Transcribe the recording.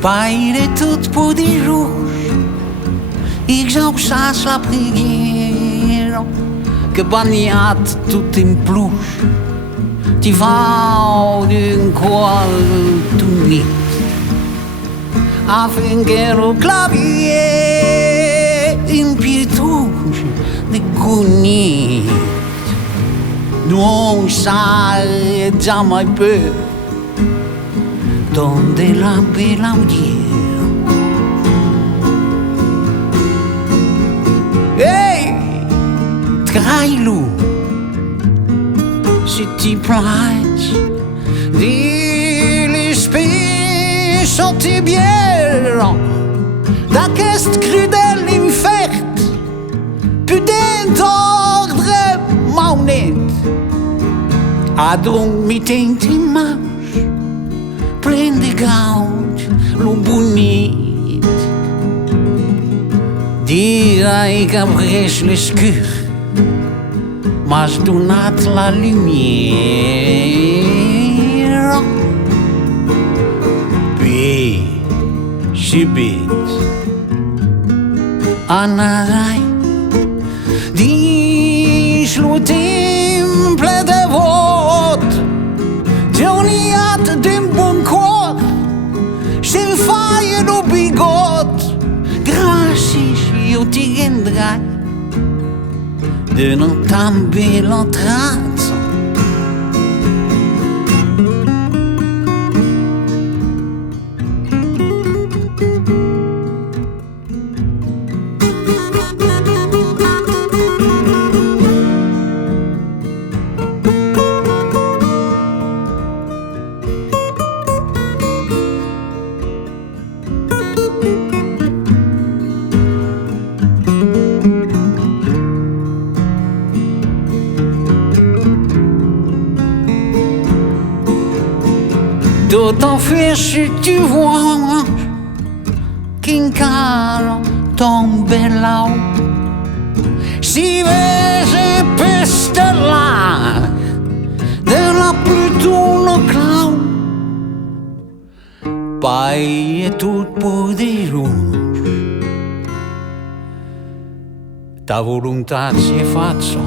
Paille tout pour des jours et que j'en chasse la prière que bagnate tout in plouche ti fa d'un qual tu nit affinché lo clavier in pietouche de gognit non sai jamais peu donde la bella udiera. Hey, trailou, si ti place, di l'esprit sorti bien, da qu'est crudel infert, putain d'ordre maunette, adon mi tenti ma. Plein de gauche, lo bonit. Dirai que brèche l'escur, mas donat la lumière. Puis, subit, anarai, dis lo temple de vot, giorniat d'un bon cor, sin faie no bigot, gràcies io ti rendrai de non tan bel entranza. D'autant fait si tu vois qu'un caro tombe là, si vese peste là de la plutôt no clau, paille tout pour des jours, ta volontà si faccio.